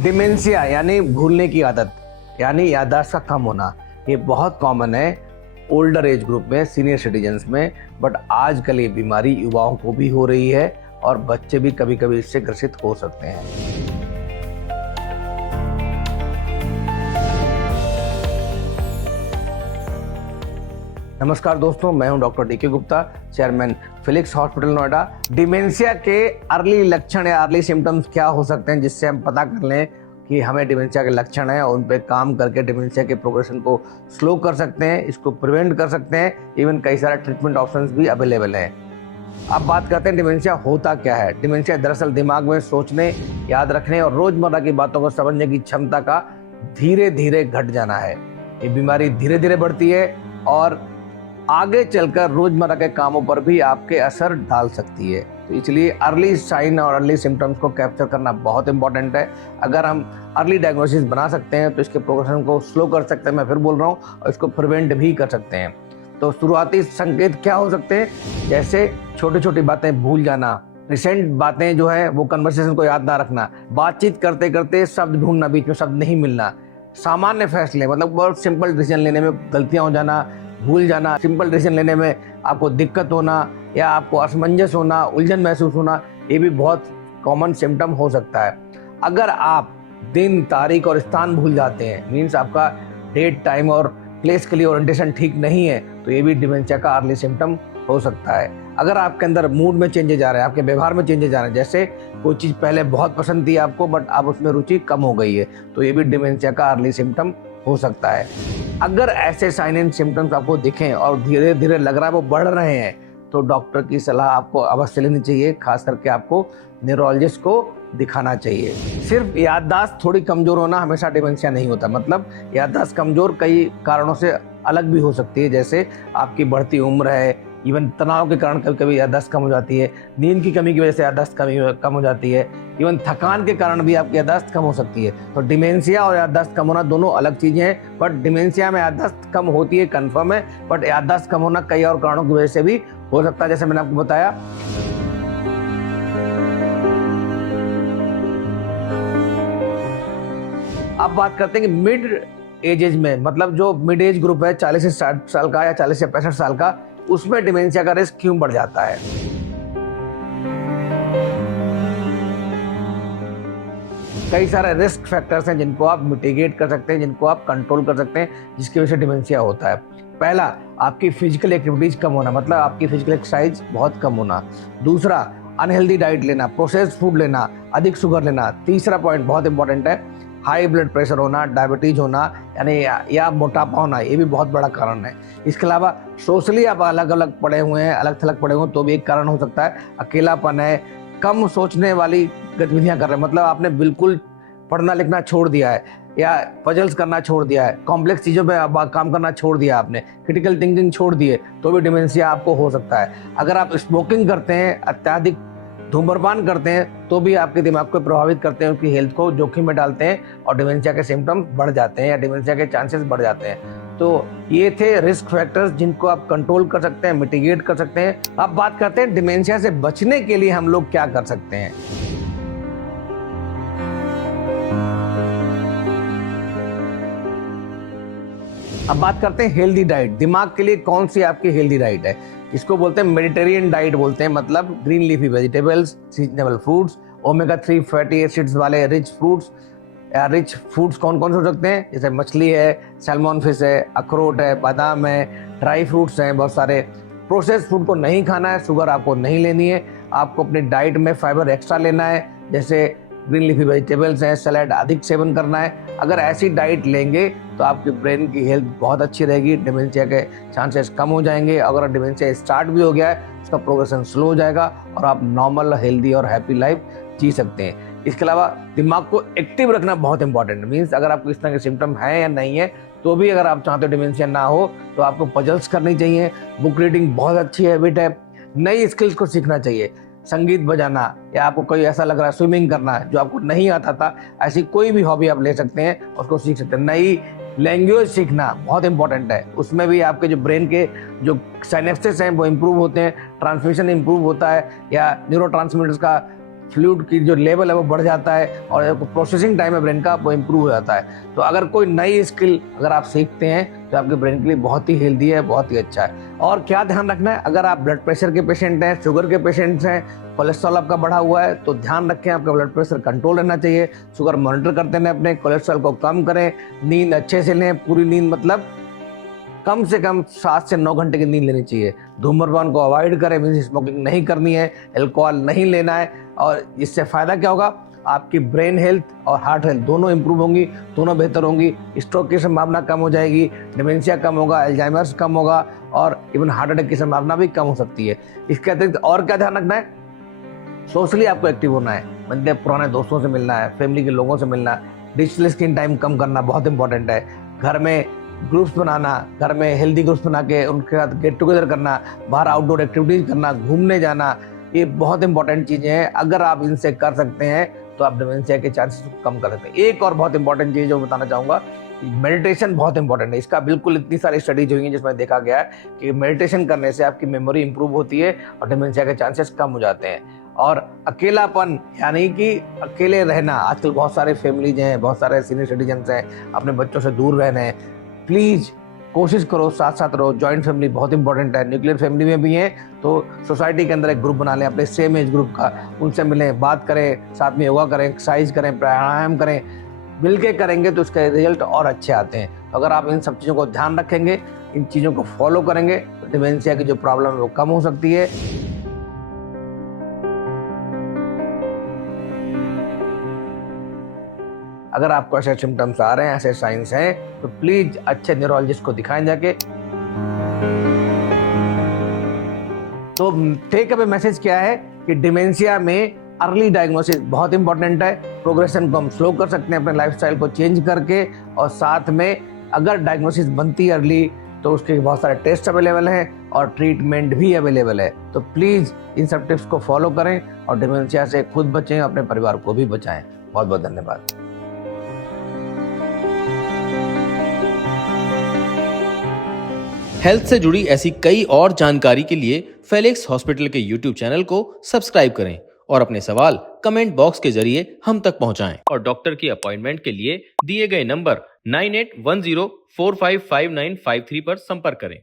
Dementia यानी भूलने की आदत यानी याददाश्त का कम होना, ये बहुत कॉमन है ओल्डर एज ग्रुप में, सीनियर सिटीजन्स में। बट आजकल ये बीमारी युवाओं को भी हो रही है और बच्चे भी कभी कभी इससे ग्रसित हो सकते हैं। नमस्कार दोस्तों, मैं हूं डॉक्टर डी के Gupta, chairman Felix hospital Noida. Dementia के अर्ली लक्षण या अर्ली सिम्टम्स क्या हो सकते हैं जिससे हम पता कर लें कि हमें डिमेंशिया के लक्षण हैं और उन पे काम करके डिमेंशिया के प्रोग्रेशन को स्लो कर सकते हैं, इसको प्रिवेंट कर सकते हैं। इवन कई सारे ट्रीटमेंट ऑप्शंस भी अवेलेबल हैं। अब बात करते हैं डिमेंशिया होता क्या है। डिमेंशिया दरअसल दिमाग में सोचने, याद रखने और रोजमर्रा की बातों को समझने की क्षमता का धीरे धीरे घट जाना है। ये बीमारी धीरे धीरे बढ़ती है और आगे चलकर रोजमर्रा के कामों पर भी आपके असर डाल सकती है। तो इसलिए अर्ली साइन और अर्ली सिम्टम्स को कैप्चर करना बहुत इंपॉर्टेंट है। अगर हम अर्ली डायग्नोसिस बना सकते हैं तो इसके प्रोग्रेशन को स्लो कर सकते हैं, मैं फिर बोल रहा हूँ, और इसको प्रिवेंट भी कर सकते हैं। तो शुरुआती संकेत क्या हो सकते हैं, जैसे छोटी छोटी बातें भूल जाना, रिसेंट बातें जो है वो कन्वर्सेशन को याद ना रखना, बातचीत करते करते शब्द ढूंढना, बीच में शब्द नहीं मिलना, सामान्य फैसले मतलब बहुत सिंपल डिसीजन लेने में गलतियां हो जाना, भूल जाना, सिंपल डिसीजन लेने में आपको दिक्कत होना या आपको असमंजस होना, उलझन महसूस होना, ये भी बहुत कॉमन सिम्टम हो सकता है। अगर आप दिन, तारीख और स्थान भूल जाते हैं, मीन्स आपका डेट, टाइम और प्लेस के लिए ओरिएंटेशन ठीक नहीं है, तो ये भी डिमेंशिया का अर्ली सिम्टम हो सकता है। अगर आपके अंदर मूड में चेंजेज आ रहे हैं, आपके व्यवहार में चेंजेज आ रहे हैं, जैसे कोई चीज़ पहले बहुत पसंद थी आपको बट अब उसमें रुचि कम हो गई है, तो ये भी डिमेंशिया का अर्ली सिम्टम हो सकता है। अगर ऐसे साइन एंड सिम्टम्स आपको दिखें और धीरे धीरे लग रहा है वो बढ़ रहे हैं, तो डॉक्टर की सलाह आपको अवश्य लेनी चाहिए। खास करके आपको न्यूरोलॉजिस्ट को दिखाना चाहिए। सिर्फ याददाश्त थोड़ी कमजोर होना हमेशा डिमेंशिया नहीं होता। मतलब याददाश्त कमजोर कई कारणों से अलग भी हो सकती है, जैसे आपकी बढ़ती उम्र है, इवन तनाव के कारण कभी कभी याददाश्त कम हो जाती है, नींद की कमी की वजह से याददाश्त कम हो जाती है, इवन थकान के कारण भी आपकी याददाश्त कम हो सकती है। तो डिमेंशिया और याददाश्त कम होना दोनों अलग चीजें हैं। बट डिमेंशिया में याददाश्त कम होती है, कंफर्म है, बट याददाश्त कम होना कई और कारणों की वजह से भी हो सकता है, जैसे मैंने आपको बताया। अब बात करते हैं कि मिड एजेज में, मतलब जो मिड एज ग्रुप है 40 से 60 साल का या 40 से 65 साल का, उसमें डिमेंशिया का रिस्क क्यों बढ़ जाता है। कई सारे रिस्क फैक्टर्स हैं जिनको आप मिटिगेट कर सकते हैं, जिनको आप कंट्रोल कर सकते हैं, जिसकी वजह से डिमेंशिया होता है। पहला, आपकी फिजिकल एक्टिविटीज कम होना, मतलब आपकी फिजिकल एक्सरसाइज बहुत कम होना। दूसरा, अनहेल्दी डाइट लेना, प्रोसेस्ड फूड लेना, अधिक शुगर लेना। तीसरा पॉइंट बहुत इंपॉर्टेंट है, हाई ब्लड प्रेशर होना, डायबिटीज होना, यानी या मोटापा होना, ये भी बहुत बड़ा कारण है। इसके अलावा सोशली आप अलग अलग पड़े हुए हैं, अलग थलग पड़े हुए हैं, तो भी एक कारण हो सकता है। अकेलापन है, कम सोचने वाली गतिविधियां कर रहे हैं, मतलब आपने बिल्कुल पढ़ना लिखना छोड़ दिया है या पजल्स करना छोड़ दिया है, कॉम्प्लेक्स चीज़ों पे काम करना छोड़ दिया आपने, क्रिटिकल थिंकिंग छोड़ दिए, तो भी डिमेंशिया आपको हो सकता है। अगर आप स्मोकिंग करते हैं, अत्यधिक धूम्रपान करते हैं, तो भी आपके दिमाग को प्रभावित करते हैं, उसकी हेल्थ को जोखिम में डालते हैं और डिमेंशिया के सिम्टम्स बढ़ जाते हैं या डिमेंशिया के चांसेस बढ़ जाते हैं। तो ये थे रिस्क फैक्टर्स जिनको आप कंट्रोल कर सकते हैं, मिटिगेट कर सकते हैं। अब बात करते हैं डिमेंशिया से बचने के लिए हम लोग क्या कर सकते हैं। अब बात करते हैं हेल्दी डाइट। दिमाग के लिए कौन सी आपकी हेल्दी डाइट है, इसको बोलते हैं मेडिटेरियन डाइट बोलते हैं, मतलब green leafy vegetables, seasonable fruits, omega 3 fatty acids वाले रिच फ्रूट्स। या रिच फूड्स कौन कौन से हो सकते हैं, जैसे मछली है, सैल्मन फिश है, अखरोट है, बादाम है, ड्राई फ्रूट्स हैं बहुत सारे। प्रोसेस्ड फूड को नहीं खाना है, शुगर आपको नहीं लेनी है, आपको अपनी डाइट में फाइबर एक्स्ट्रा लेना है, जैसे ग्रीन लीफी वेजिटेबल्स हैं, सैलेड अधिक सेवन करना है। अगर ऐसी डाइट लेंगे तो आपकी ब्रेन की हेल्थ बहुत अच्छी रहेगी, डिमेंशिया के चांसेस कम हो जाएंगे। अगर डिमेंशिया स्टार्ट भी हो गया है, उसका प्रोग्रेशन स्लो हो जाएगा और आप नॉर्मल, हेल्दी और हैप्पी लाइफ जी सकते हैं। इसके अलावा दिमाग को एक्टिव रखना बहुत इंपॉर्टेंट है। मीन्स अगर आपको इस तरह के सिम्टम है या नहीं है, तो भी अगर आप चाहते हो डिमेंशिया ना हो, तो आपको पजल्स करनी चाहिए। बुक रीडिंग बहुत अच्छी हैबिट है। नई स्किल्स को सीखना चाहिए, संगीत बजाना, या आपको कोई ऐसा लग रहा है स्विमिंग करना जो आपको नहीं आता था, ऐसी कोई भी हॉबी आप ले सकते हैं, उसको सीख सकते हैं। नई लैंग्वेज सीखना बहुत इंपॉर्टेंट है, उसमें भी आपके जो ब्रेन के जो साइनेप्सेस हैं वो इम्प्रूव होते हैं, ट्रांसमिशन इम्प्रूव होता है, या न्यूरोट्रांसमीटर्स का फ्लूइड की जो लेवल है वो बढ़ जाता है और प्रोसेसिंग टाइम है ब्रेन का वो इम्प्रूव हो जाता है। तो अगर कोई नई स्किल अगर आप सीखते हैं तो आपके ब्रेन के लिए बहुत ही हेल्दी है, बहुत ही अच्छा है। और क्या ध्यान रखना है, अगर आप ब्लड प्रेशर के पेशेंट हैं, शुगर के पेशेंट्स हैं, कोलेस्ट्रॉल आपका बढ़ा हुआ है, तो ध्यान रखें आपका ब्लड प्रेशर कंट्रोल रहना चाहिए, शुगर मॉनिटर करते रहें, अपने कोलेस्ट्रॉल को कम करें, नींद अच्छे से लें, पूरी नींद मतलब कम से कम 7 से 9 घंटे की नींद लेनी चाहिए। धूम्रपान को अवॉइड करें, मीन्स स्मोकिंग नहीं करनी है, अल्कोहल नहीं लेना है। और इससे फ़ायदा क्या होगा, आपकी ब्रेन हेल्थ और हार्ट हेल्थ दोनों इंप्रूव होंगी, दोनों बेहतर होंगी, स्ट्रोक की संभावना कम हो जाएगी, डिमेंशिया कम होगा, अल्जाइमर्स कम होगा और इवन हार्ट अटैक की संभावना भी कम हो सकती है। इसके अतिरिक्त और क्या ध्यान रखना है, सोशली आपको एक्टिव होना है, मतलब पुराने दोस्तों से मिलना है, फैमिली के लोगों से मिलना है, डिजिटल स्क्रीन टाइम कम करना बहुत इंपॉर्टेंट है, घर में ग्रुप्स बनाना, घर में हेल्दी ग्रुप्स बना के उनके साथ गेट टुगेदर करना, बाहर आउटडोर एक्टिविटीज करना, घूमने जाना, ये बहुत इंपॉर्टेंट चीज़ें हैं। अगर आप इनसे कर सकते हैं तो आप डिमेंशिया के चांसेस को कम कर सकते हैं। एक और बहुत इंपॉर्टेंट चीज़ जो बताना चाहूँगा, मेडिटेशन बहुत इंपॉर्टेंट है। इसका बिल्कुल इतनी सारी स्टडीज हुई हैं जिसमें देखा गया है कि मेडिटेशन करने से आपकी मेमोरी इंप्रूव होती है और डिमेंशिया के चांसेस कम हो जाते हैं। और अकेलापन यानी कि अकेले रहना, आजकल बहुत सारे फैमिलीज हैं, बहुत सारे सीनियर सिटीजन्स हैं, अपने बच्चों से दूर रह रहे हैं, प्लीज़ कोशिश करो साथ साथ रहो। जॉइंट फैमिली बहुत इंपॉर्टेंट है, न्यूक्लियर फैमिली में भी है तो सोसाइटी के अंदर एक ग्रुप बना लें अपने सेम एज ग्रुप का, उनसे मिलें, बात करें, साथ में योगा करें, एक्सरसाइज करें, प्राणायाम करें, मिलके करेंगे तो उसके रिजल्ट और अच्छे आते हैं। तो अगर आप इन सब चीज़ों को ध्यान रखेंगे, इन चीज़ों को फॉलो करेंगे तो डिमेंशिया की जो प्रॉब्लम है वो कम हो सकती है। अगर आपको ऐसे सिम्टम्स आ रहे हैं, ऐसे साइंस हैं, तो प्लीज अच्छे न्यूरोलॉजिस्ट को दिखाएं जाके। तो टेक अवे मैसेज क्या है कि डिमेंशिया में अर्ली डायग्नोसिस बहुत इंपॉर्टेंट है। प्रोग्रेशन को हम स्लो कर सकते हैं अपने लाइफस्टाइल को चेंज करके, और साथ में अगर डायग्नोसिस बनती है अर्ली तो उसके बहुत सारे टेस्ट अवेलेबल हैं और ट्रीटमेंट भी अवेलेबल है। तो प्लीज इन सब टिप्स को फॉलो करें और डिमेंशिया से खुद बचें, अपने परिवार को भी बचाएं। बहुत बहुत धन्यवाद। हेल्थ से जुड़ी ऐसी कई और जानकारी के लिए फेलिक्स हॉस्पिटल के YouTube चैनल को सब्सक्राइब करें और अपने सवाल कमेंट बॉक्स के जरिए हम तक पहुंचाएं। और डॉक्टर की अपॉइंटमेंट के लिए दिए गए नंबर 9810455953 पर संपर्क करें।